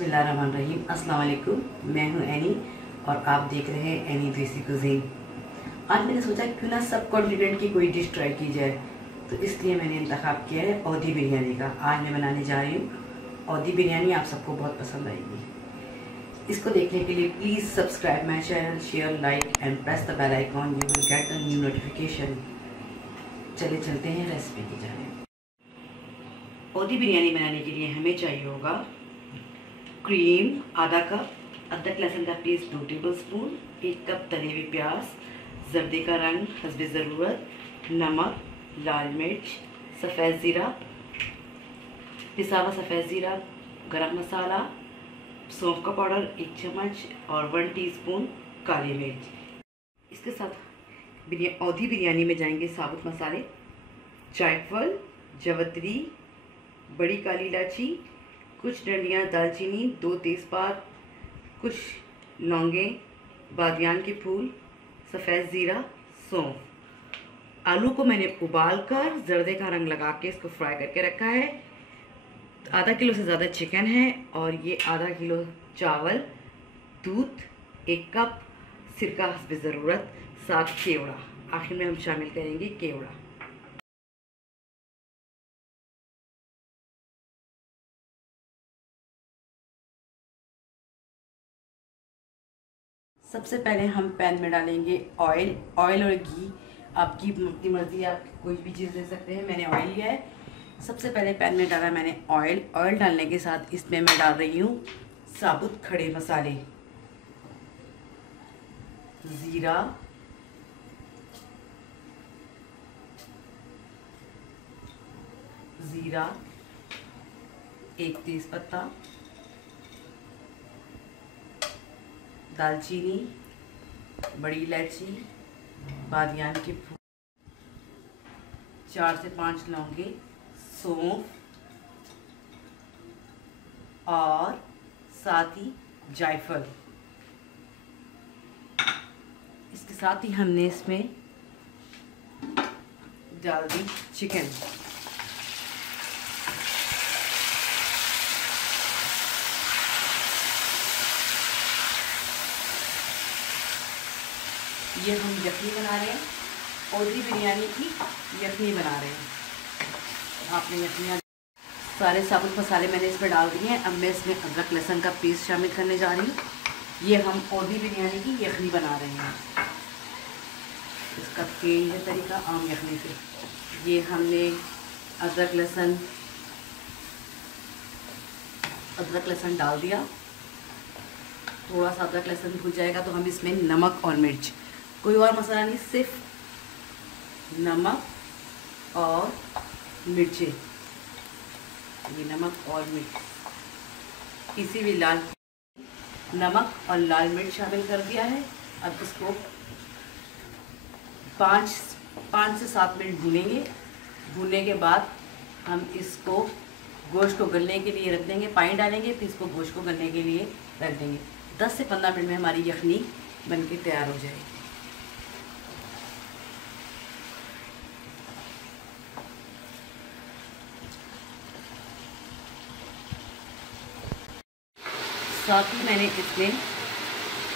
बिस्मिल्लाहिर्रहमानिर्रहीम। अस्सलाम वालेकुम। मैं हूं एनी और आप देख रहे हैं एनी देसी कुजीन। आज मैंने सोचा क्यों ना सब कॉन्टिनेंट की कोई डिश ट्राई की जाए, तो इसलिए मैंने इंतखाब किया है औधी बिरयानी का। आज मैं बनाने जा रही हूँ औधी बिरयानी। आप सबको बहुत पसंद आएगी। इसको देखने के लिए please subscribe my channel, share, like and press the bell icon. You will get the new notification. चले चलते हैं रेसिपी की जाने। औधी बिरयानी बनाने के लिए हमें चाहिए होगा क्रीम आधा कप, अदरक लहसुन का पेस्ट 2 टेबलस्पून, 1 कप तले हुए प्याज, जर्दे का रंग हस्बे ज़रूरत, नमक, लाल मिर्च, सफ़ेद ज़ीरा, पिसा हुआ सफ़ेद ज़ीरा, गरम मसाला, सौंफ का पाउडर 1 चम्मच और 1 टीस्पून काली मिर्च। इसके साथ औधी बिरयानी में जाएंगे साबुत मसाले, जायफल, जवतरी, बड़ी काली इलायची, कुछ डंडियाँ दालचीनी, 2 तेज़पात, कुछ लौंगें, बादियान के फूल, सफ़ेद ज़ीरा, सौंफ। आलू को मैंने उबाल कर जर्दे का रंग लगा के इसको फ्राई करके रखा है। आधा किलो से ज़्यादा चिकन है और ये आधा किलो चावल, दूध 1 कप, सिरका हस्बे ज़रूरत, साथ केवड़ा। आखिर में हम शामिल करेंगे केवड़ा। सबसे पहले हम पैन में डालेंगे ऑयल और घी। आपकी अपनी मर्ज़ी, आप कोई भी चीज़ ले सकते हैं। मैंने ऑयल लिया है। सबसे पहले पैन में डाला मैंने ऑयल डालने के साथ इसमें मैं डाल रही हूँ साबुत खड़े मसाले, ज़ीरा, एक तेज़पत्ता, दालचीनी, बड़ी इलायची, बादियान के फूल, 4 से 5 लौंगे, सौंफ और साथ ही जायफल। इसके साथ ही हमने इसमें डाल दी चिकन। ये हम यखनी बना रहे हैं, औधी बिरयानी की यखनी बना रहे हैं। आपने यखनियाँ सारे साबुत मसाले मैंने इसमें डाल दिए हैं। अब मैं इसमें अदरक लहसुन का पेस्ट शामिल करने जा रही हूँ। ये हम औधी बिरयानी की यखनी बना रहे हैं। इसका चेंज है तरीका आम यखनी से। ये हमने अदरक लहसुन डाल दिया। थोड़ा सा अदरक लहसुन भुन जाएगा तो हम इसमें नमक और मिर्च, कोई और मसाला नहीं, सिर्फ नमक और मिर्चें। ये नमक और मिर्च, किसी भी नमक और लाल मिर्च शामिल कर दिया है। अब इसको 5 से 7 मिनट भूनेंगे। भूनने के बाद हम इसको गोश्त को गलने के लिए रख देंगे। पानी डालेंगे, फिर इसको गोश्त को गलने के लिए रख देंगे। 10 से 15 मिनट में हमारी यखनी बनके तैयार हो जाएगी। साथ ही मैंने इसमें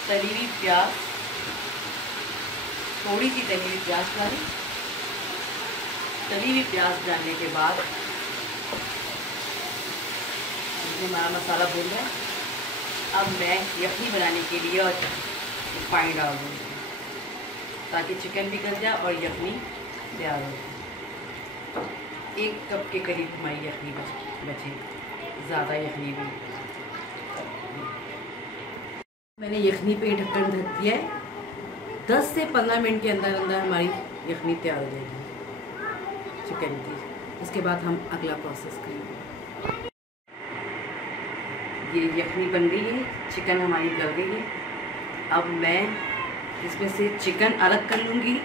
तली हुई प्याज, थोड़ी सी तली हुई प्याज डाली। तली हुई प्याज डालने के बाद हमारा मसाला भून गया। अब मैं यखनी बनाने के लिए और पानी डाल दूँगी ताकि चिकन भी गल जाए और यखनी तैयार हो जाए। 1 कप के करीब हमारी यखनी बची, ज़्यादा यखनी भी। मैंने यखनी पे ढक्कन ढक दिया है। 10 से 15 मिनट के अंदर अंदर हमारी यखनी तैयार हो जाएगी चिकन की। इसके बाद हम अगला प्रोसेस करेंगे। ये यखनी बन गई है, चिकन हमारी गल गई है। अब मैं इसमें से चिकन अलग कर लूँगी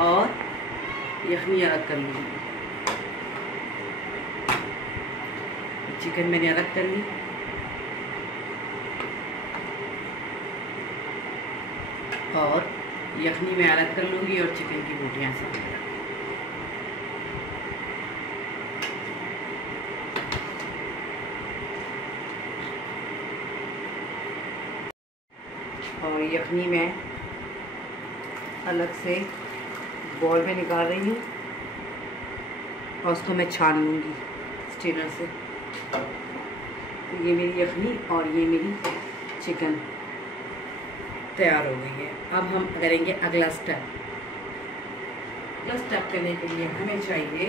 और यखनी अलग कर लूँगी। चिकन मैंने अलग कर ली और यखनी में अलग कर लूँगी और चिकन की बोटियाँ साथ। यखनी मैं अलग से बॉल में निकाल रही हूँ और उसको मैं छान लूँगी स्ट्रेनर से। तो ये मेरी यखनी और ये मेरी चिकन तैयार हो गई है। अब हम करेंगे अगला स्टेप। अगला स्टेप करने के लिए हमें चाहिए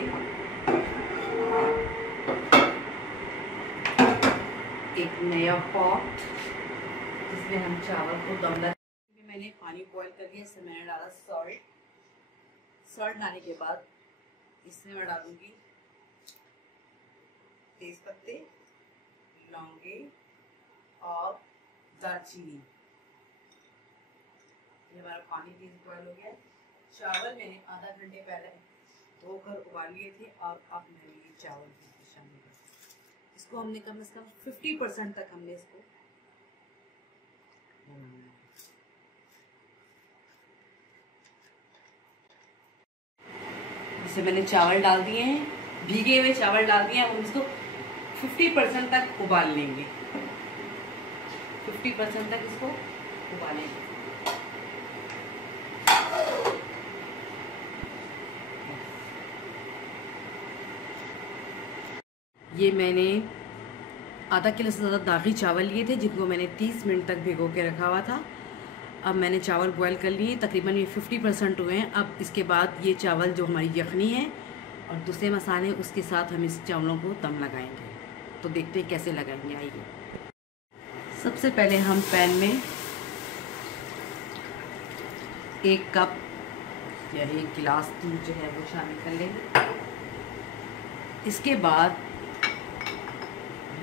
एक नया पॉट जिसमें हम चावल को दम लगा। मैंने पानी बॉईल कर दिया, इसमें मैंने डाला सॉल्ट डालने के बाद इसमें मैं डालूंगी तेज पत्ते, लौंगे और दालचीनी। ये हमारा पानी तेज बॉईल हो गया। चावल मैंने आधा घंटे पहले धोकर उबाल लिए थे और अब मैंने ये चावल शामिल कर, इसको हमने कम से कम 50% तक हमने इसको बनाना है। जैसे मैंने चावल डाल दिए हैं, भीगे हुए चावल डाल दिए हैं। हम इसको 50% तक उबाल लेंगे, 50% तक इसको उबालेंगे। ये मैंने आधा किलो से ज़्यादा दागी चावल लिए थे जिनको मैंने 30 मिनट तक भिगो के रखा हुआ था। अब मैंने चावल बॉईल कर लिए, तकरीबन ये 50% हुए हैं। अब इसके बाद ये चावल जो हमारी यखनी है और दूसरे मसाले उसके साथ हम इस चावलों को दम लगाएंगे। तो देखते हैं कैसे लगाएंगे, आइए। सबसे पहले हम पैन में 1 कप या 1 गिलास दूध जो है वो शामिल कर लेंगे। इसके बाद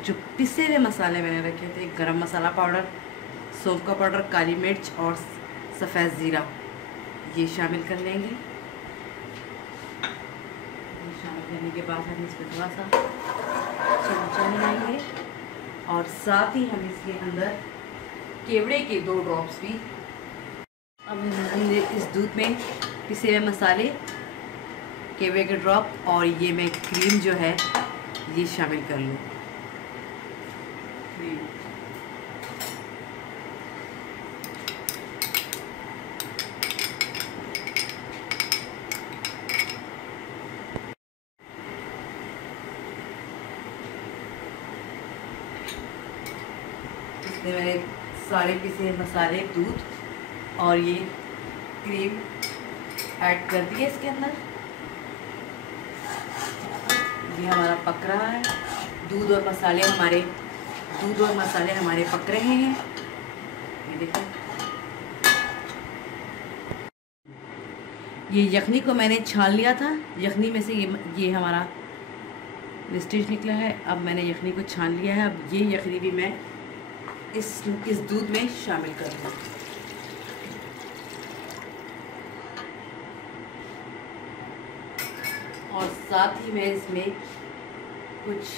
जो पिसे हुए मसाले मैंने रखे थे, गरम मसाला पाउडर, सौंफ का पाउडर, काली मिर्च और सफ़ेद ज़ीरा, ये शामिल कर लेंगे। ये शामिल करने के बाद हम इसमें थोड़ा सा चमचा मिलाएंगे और साथ ही हम इसके अंदर केवड़े के 2 ड्रॉप्स भी। अब हमने इस दूध में पिसे हुए मसाले, केवड़े के ड्रॉप और ये मैं क्रीम जो है ये शामिल कर लूँ। इसमें मैंने सारे पिसे मसाले, दूध और ये क्रीम ऐड कर दिए इसके अंदर। ये हमारा पक रहा है, दूध और मसाले हमारे पक रहे हैं। ये देखो, ये यखनी को मैंने छान लिया था, यखनी में से ये हमारा वेस्टेज निकला है। अब मैंने यखनी को छान लिया है। अब ये यखनी भी मैं इस दूध में शामिल कर दूँ। और साथ ही मैं इसमें कुछ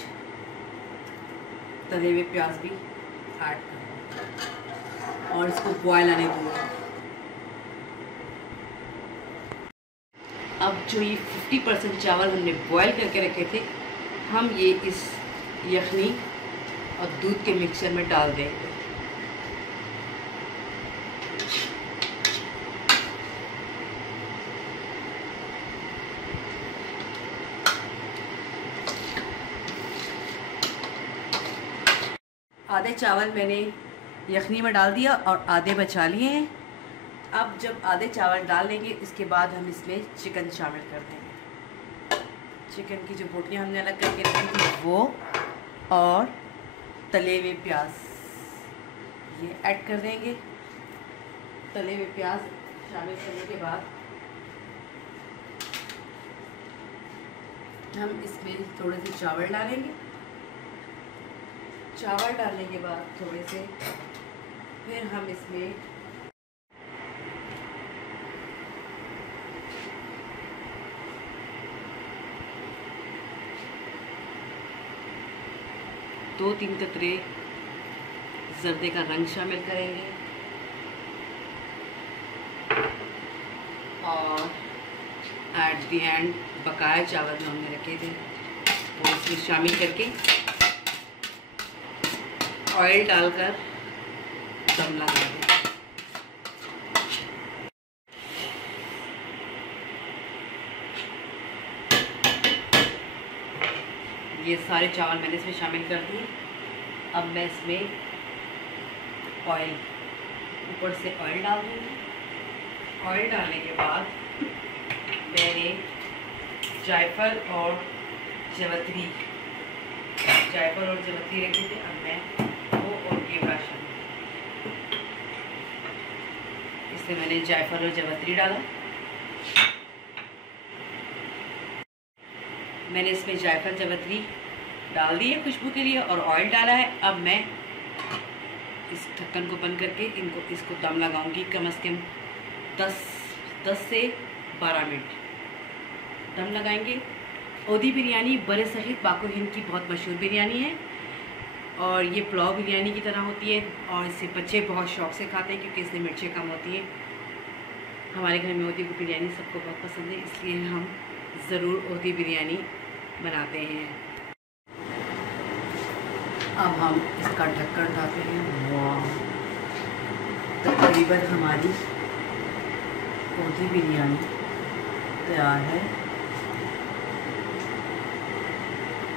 तले हुए प्याज भी ऐड करूँगी और इसको बॉयल आने दूँगी। अब जो ये 50% चावल हमने बॉयल करके रखे थे, हम ये इस यखनी और दूध के मिक्सचर में डाल देंगे। आधे चावल मैंने यखनी में डाल दिया और आधे बचा लिए हैं। अब जब आधे चावल डाल लेंगे, इसके बाद हम इसमें चिकन शामिल कर देंगे। चिकन की जो बोटियाँ हमने अलग करके रखी थी वो, और तले हुए प्याज ये ऐड कर देंगे। तले हुए प्याज शामिल करने के बाद हम इसमें थोड़े से चावल डालेंगे। चावल डालने के बाद थोड़े से फिर हम इसमें दो तीन कतरे जर्दे का रंग शामिल करेंगे और एट द एंड बकाया चावल जो हमने रखे थे वो इसमें शामिल करके ऑयल डालकर दम लगा दें। ये सारे चावल मैंने इसमें शामिल कर दिए। अब मैं इसमें ऑयल, ऊपर से ऑयल डाल दूँगी। ऑयल डालने के बाद मैंने जायफल और जवत्री रखे थे, अब मैं वो और केवड़ा शामिल, इसमें मैंने जायफल और जवत्री डाला। मैंने इसमें जायफल जवत्री डाल दी है खुशबू के लिए और ऑयल डाला है। अब मैं इस ढक्कन को बंद करके इसको दम लगाऊंगी कम से कम 10 से 12 मिनट दम लगाएंगे। ओदी बिरयानी बड़े सहित बाकुर हिंद की बहुत मशहूर बिरयानी है और ये पुलाव बिरयानी की तरह होती है और इसे बच्चे बहुत शौक से खाते हैं क्योंकि इसमें मिर्चें कम होती हैं। हमारे घर में ओदी बिरयानी सबको बहुत पसंद है, इसलिए हम ज़रूर ओदी बिरयानी बनाते हैं। अब हम इसका ढक्कन उठाते हैं। वाह, तकरीबन हमारी ओदी बिरयानी तैयार है।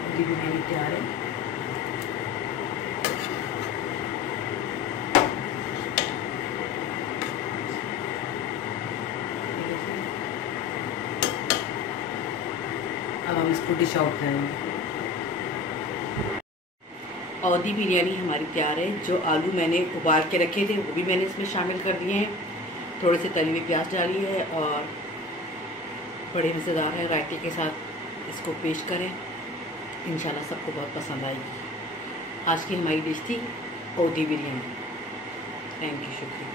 ओदी बिरयानी तैयार है। अब हम इसको डिश आउट करेंगे। ओदी बिरयानी हमारी तैयार है। जो आलू मैंने उबाल के रखे थे वो भी मैंने इसमें शामिल कर दिए हैं। थोड़े से तली हुई प्याज डाली है और बड़े मज़ेदार है। रायते के साथ इसको पेश करें, इंशाल्लाह सबको बहुत पसंद आएगी। आज की हमारी डिश थी ओदी बिरयानी। थैंक यू, शुक्रिया।